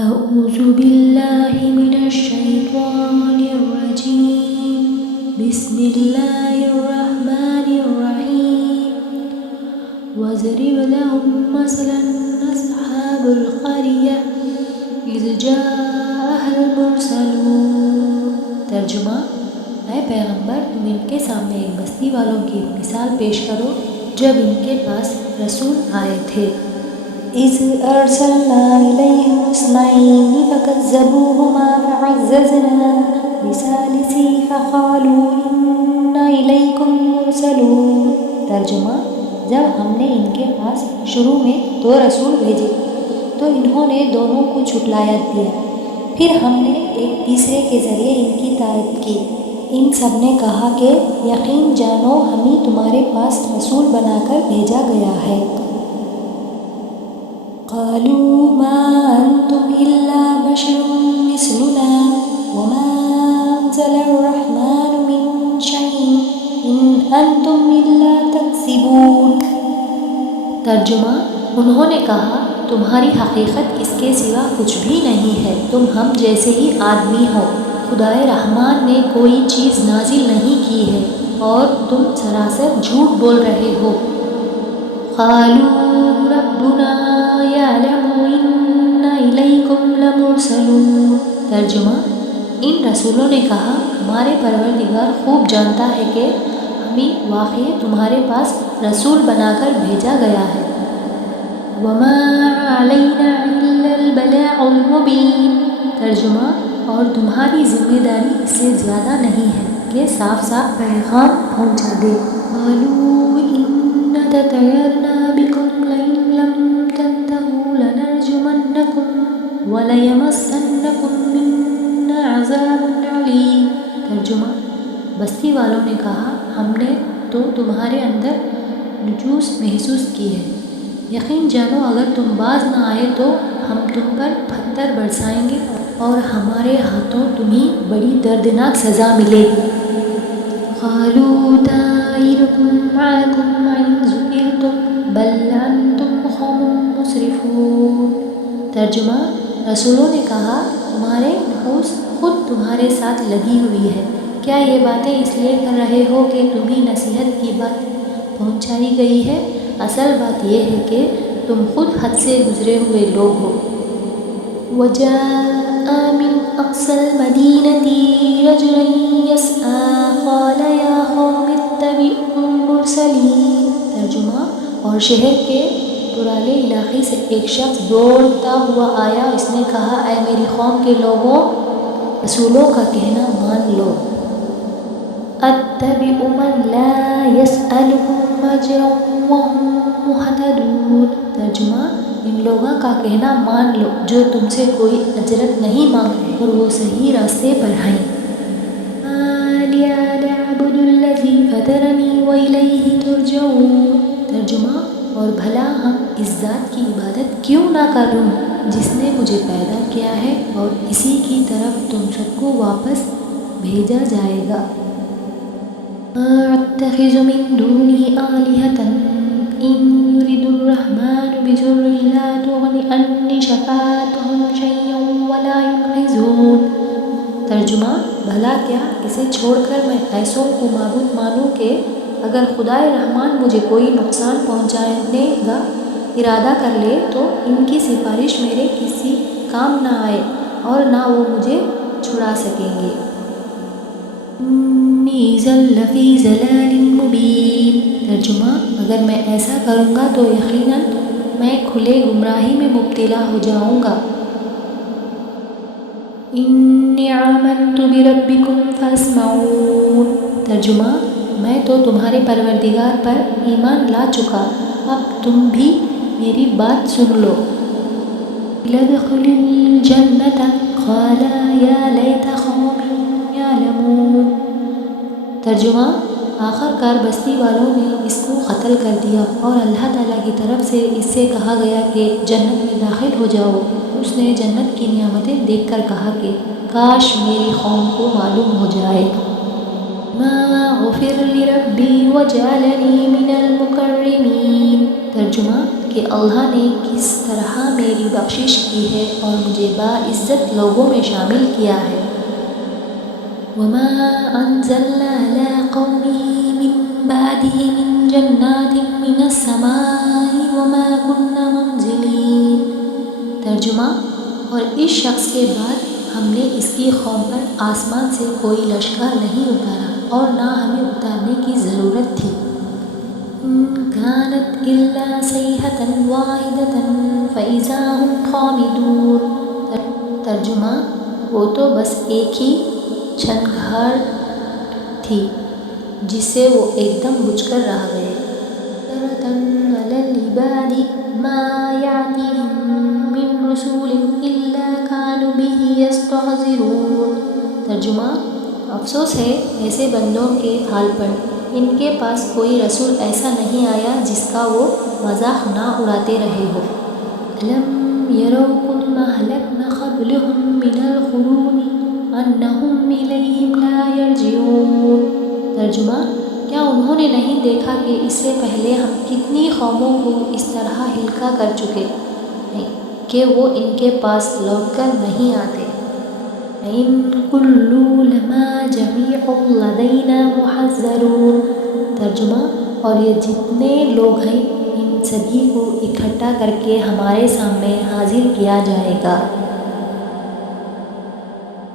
أعوذ بالله من الشيطان الرجيم بسم الله الرحمن الرحيم واضرب لهم مثلا أصحاب القرية إذ جاءها المرسلون۔ ترجمہ: اے پیغمبر، تم ان کے سامنے ایک بستی والوں کی مثال پیش کرو جب ان کے پاس رسول آئے تھے۔ إذ أرسلنا إليهم اثنين فكذبوهما فعززنا بثالث فقالوا إنا إليكم مرسلون۔ ترجمہ: جب ہم نے ان کے پاس شروع میں 2 رسول بھیجے تو انہوں نے دونوں کو جھٹلایا دیا، پھر ہم نے ایک تیسرے کے ذریعے ان کی تائید کی۔ ان سب نے کہا کہ یقین جانو ہمیں تمہارے پاس رسول بنا کر بھیجا گیا ہے۔ قالوا ما أنتم إلا بشر مثلنا وما أنزل الرحمن من شيء إن أنتم إلا تكذبون۔ ترجمہ: انہوں نے کہا تمہاری حقیقت اس کے سوا کچھ بھی نہیں ہے، تم ہم جیسے ہی آدمی ہو، خدائے رحمان نے کوئی چیز نازل نہیں کی ہے اور تم سراسر جھوٹ بول رہے ہو۔ قالوا ربنا يعلم إنا إليكم لمرسلون۔ ترجمہ: ان رسولوں نے کہا ہمارے پروردگار خوب جانتا ہے کہ ہمیں واقعی تمہارے پاس رسول بنا کر بھیجا گیا ہے۔ وما علينا إلا البلاغ المبين۔ ترجمہ: اور تمہاری ذمہ داری اس سے زیادہ نہیں ہے کہ صاف صاف پیغام پہنچا دے۔ قالوا إنا تطيرنا بكم لئن لم تنتهوا لنرجمنكم وليمسنكم منا عذاب عليم۔ ترجمہ: بستی والوں نے کہا ہم نے تو تمہارے اندر نجوس محسوس کی ہے، یقین جانو اگر تم باز نہ آئے تو ہم تم پر پتھر برسائیں گے اور ہمارے ہاتھوں تمہیں بڑی دردناک سزا ملے گی۔ قالوا طائركم معكم إن ذكرتم بل أنتم قوم مسرفون۔ ترجمہ: رسولوں نے کہا تمہارے نفوس خود تمہارے ساتھ لگی ہوئی ہے، کیا یہ باتیں اس لیے کر رہے ہو کہ تمہیں نصیحت کی بات پہنچائی گئی ہے؟ اصل بات یہ ہے کہ تم خود حد سے گزرے ہوئے لوگ ہو۔ وجاء من أقصى المدينة رجل يسعى قال يا قوم اتبعوا المرسلين۔ ترجمہ: اور شہر کے پرالے علاقے سے ایک شخص دوڑتا ہوا آیا، اس نے کہا اے میری قوم کے لوگوں، رسولوں کا کہنا مان لو۔ اتبع من لا يسألكم أجرا وهم مهتدون۔ ترجمہ: ان لوگوں کا کہنا مان لو جو تم سے کوئی اجرت نہیں مانگتے اور وہ صحیح راستے پر ہیں۔ ما لي أعبد الذي فطرني وإليه ترجعون۔ ترجمہ: اور بھلا ہم اس ذات کی عبادت کیوں نہ کروں جس نے مجھے پیدا کیا ہے اور اسی کی طرف تم سب کو واپس بھیجا جائے گا۔ ما أتخذ من دونه آلهة إن يرد الرحمن بضر لا تغن عني شفاعتهم شيئا ولا ينقذون۔ ترجمہ: بھلا کیا اسے چھوڑ کر میں ایسوں کو معبود مانوں کہ اگر خدائے رحمان مجھے کوئی نقصان پہنچانے کا ارادہ کر لے تو ان کی سفارش میرے کسی کام نہ آئے اور نہ وہ مجھے چھڑا سکیں گے۔ إني إذا لفي ضلال مبين۔ ترجمہ: اگر میں ایسا کروں گا تو یقیناً میں کھلے گمراہی میں مبتلا ہو جاؤں گا۔ إني آمنت بربكم فاسمعون۔ ترجمہ: میں تو تمہارے پروردگار پر ایمان لا چکا، اب تم بھی میری بات سن لو۔ ادخل الجنة قال يا ليت قومي يعلمون۔ ترجمہ: آخر کار بستی والوں نے اس کو قتل کر دیا اور اللہ تعالیٰ کی طرف سے اس سے کہا گیا کہ جنت میں داخل ہو جاؤ۔ اس نے جنت کی نعمتیں دیکھ کر کہا کہ کاش میری قوم کو معلوم ہو جائے۔ غفر لربی وجعلنی من المکرمین۔ ترجمہ کہ اللہ نے کس طرح میری بخشش کی ہے اور مجھے باعزت لوگوں میں شامل کیا ہے۔ وما انزلنا على قومه من بعده من جنات من السماء وما كنا منزلین۔ ترجمہ اور اس شخص کے بعد ہم نے اس کی قوم پر آسمان سے کوئی لشکر نہیں اتارا اور نہ ہمیں اتارنے کی ضرورت تھی۔ إن كانت إلا صيحة واحدة فإذا هم خامدون۔ ترجمہ وہ تو بس ایک ہی چھنگھاٹ تھی جس سے وہ ایک دم بجھ کر رہ گئے۔ حسرة على العباد ما يأتيهم من رسول إلا كانوا به يستهزئون۔ ترجمہ افسوس ہے ایسے بندوں کے حال پر، ان کے پاس کوئی رسول ایسا نہیں آیا جس کا وہ مذاق نہ اڑاتے رہے ہو۔ ألم يروا كم أهلكنا قبلهم من القرون أنهم إليهم لا يرجعون۔ ترجمہ کیا انہوں نے نہیں دیکھا کہ اس سے پہلے ہم کتنی قوموں کو اس طرح ہلاک کر چکے ہیں کہ وہ ان کے پاس لوٹ کر نہیں آتے۔ إن كل لما جميع لدينا محضرون۔ ترجمہ اور یہ جتنے لوگ ہیں ان سبھی کو اکٹھا کر کے ہمارے سامنے حاضر کیا جائے گا۔